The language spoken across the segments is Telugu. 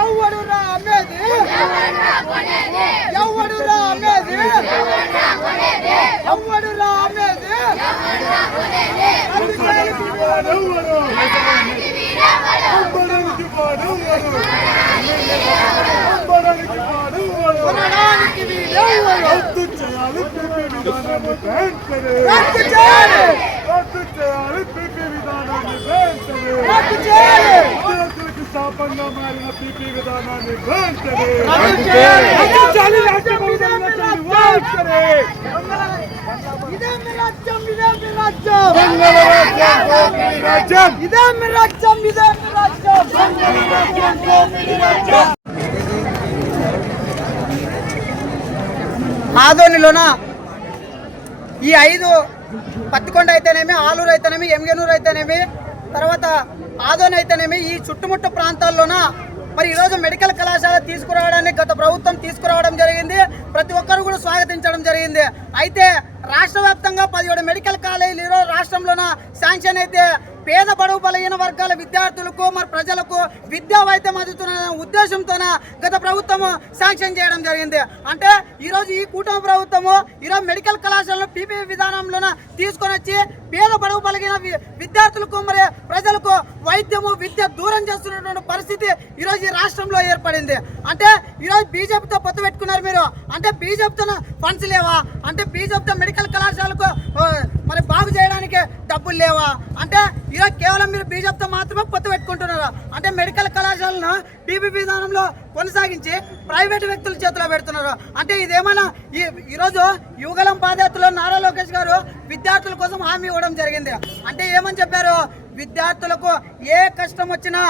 ఎవడురా రద్దు చేయాలి పీపీ విధానాన్ని వెంటనే రద్దు చేయాలి రద్దు చేయాలి పీపీ విధానాన్ని వెంటనే రద్దు చేయాలి విద్యార్థులకు శాపంగా మారిన పీపీ విధానాన్ని వెంటనే రద్దు చేయాలి రద్దు చేయాలి రాష్ట్ర ప్రభుత్వం వెంటనే ఇదే మీ రాజ్యం ఇదే మీ రాజ్యం దోపిడీ రాజ్యం ఇదే మీ రాజ్యం ఇదే మీ రాజ్యం దొంగల రాజ్యం దోపిడీ రాజ్యం ఆదోనిలోన? ఈ ఐదు పత్తికొండ అయితేనేమి ఆలూరు అయితేనేమి ఎంగనూరు అయితేనేమి తర్వాత ఆదోని అయితేనేమి ఈ చుట్టుముట్టు ప్రాంతాల్లోన? మరి ఈరోజు మెడికల్ కళాశాల తీసుకురావడానికి గత ప్రభుత్వం తీసుకురావడం జరిగింది. ప్రతి ఒక్కరు కూడా స్వాగతించడం జరిగింది. అయితే రాష్ట్ర వ్యాప్తంగా పదిహేడు మెడికల్ కాలేజీలు ఈరోజు రాష్ట్రంలోన? శాంక్షన్ అయితే పేద బడుగు బలహీన వర్గాల విద్యార్థులకు మరి ప్రజలకు విద్యా వైద్యం అందుతున్న ఉద్దేశంతోన గత ప్రభుత్వము శాంక్షన్ చేయడం జరిగింది. అంటే ఈరోజు ఈ కూటమి ప్రభుత్వము ఈరోజు మెడికల్ కళాశాలలో పీపీ విధానంలోన తీసుకొని వచ్చి పేద బడుగు బలిగిన విద్యార్థులకు మరి ప్రజలకు వైద్యము విద్య దూరం చేస్తున్నటువంటి పరిస్థితి ఈరోజు ఈ రాష్ట్రంలో ఏర్పడింది. అంటే ఈరోజు బీజేపీతో పొత్తు పెట్టుకున్నారు మీరు. అంటే బీజేపీతో ఫండ్స్ లేవా? అంటే బీజేపీతో మెడికల్ కళాశాలకు మరి బాగు చేయడానికి డబ్బులు లేవా? అంటే ఈరోజు కేవలం మీరు బీజేపీతో మాత్రమే పొత్తు పెట్టుకుంటున్నారు? అంటే మెడికల్ కళాశాలను బీబీ విధానంలో కొనసాగించి ప్రైవేట్ వ్యక్తుల చేతిలో పెడుతున్నారు? అంటే ఇదేమైనా ఈ ఈరోజు యువగలం పాదయాత్రలో నారా లోకేష్ గారు విద్యార్థుల కోసం హామీ ఇవ్వడం జరిగింది. అంటే ఏమని చెప్పారు? విద్యార్థులకు ఏ కష్టం వచ్చినా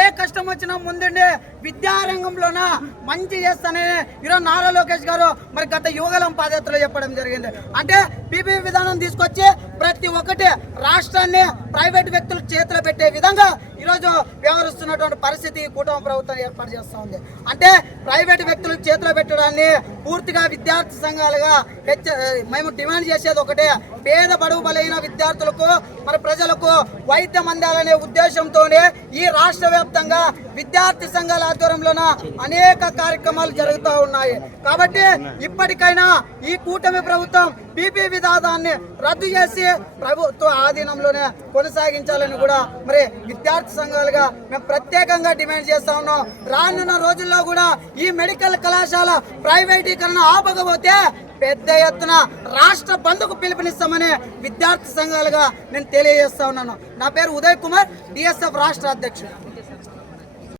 ఏ కష్టం వచ్చినా ముందుండి విద్యారంగంలోన మంచి చేస్తానని ఈరోజు నారా లోకేష్ గారు మరి గత యువగలం పాదయాత్రలో చెప్పడం జరిగింది. అంటే పీపీ విధానం తీసుకొచ్చి ప్రతి ఒక్కటి రాష్ట్రాన్ని ప్రైవేట్ వ్యక్తుల చేతిలో పెట్టే విధంగా ఈరోజు వ్యవహరిస్తున్నటువంటి పరిస్థితి ఈ కూటమి ప్రభుత్వం ఏర్పాటు చేస్తూ ఉంది. అంటే ప్రైవేట్ వ్యక్తులకు చేతిలో పెట్టడాన్ని పూర్తిగా విద్యార్థి సంఘాలుగా హెచ్చ మేము డిమాండ్ చేసేది ఒకటే. పేద బడుగు బలైన విద్యార్థులకు మరి ప్రజలకు వైద్యం అందాలనే ఉద్దేశంతోనే ఈ రాష్ట్ర వ్యాప్తంగా విద్యార్థి సంఘాల ఆధ్వర్యంలోన అనేక కార్యక్రమాలు జరుగుతూ ఉన్నాయి. కాబట్టి ఇప్పటికైనా ఈ కూటమి ప్రభుత్వం పీపీ విధానాన్ని రద్దు చేసి ప్రభుత్వ ఆధీనంలోనే కొనసాగించాలని కూడా మరి విద్యార్థి సంఘాలుగా మేము ప్రత్యేకంగా డిమాండ్ చేస్తా ఉన్నాం. రానున్న రోజుల్లో కూడా ఈ మెడికల్ కళాశాల ప్రైవేటీకరణ ఆపకపోతే పెద్ద ఎత్తున రాష్ట్ర బంధుకు పిలుపునిస్తామని విద్యార్థి సంఘాలుగా నేను తెలియజేస్తా ఉన్నాను. నా పేరు ఉదయ్ కుమార్ డిఎస్ఎఫ్ రాష్ట్ర అధ్యక్షుడు.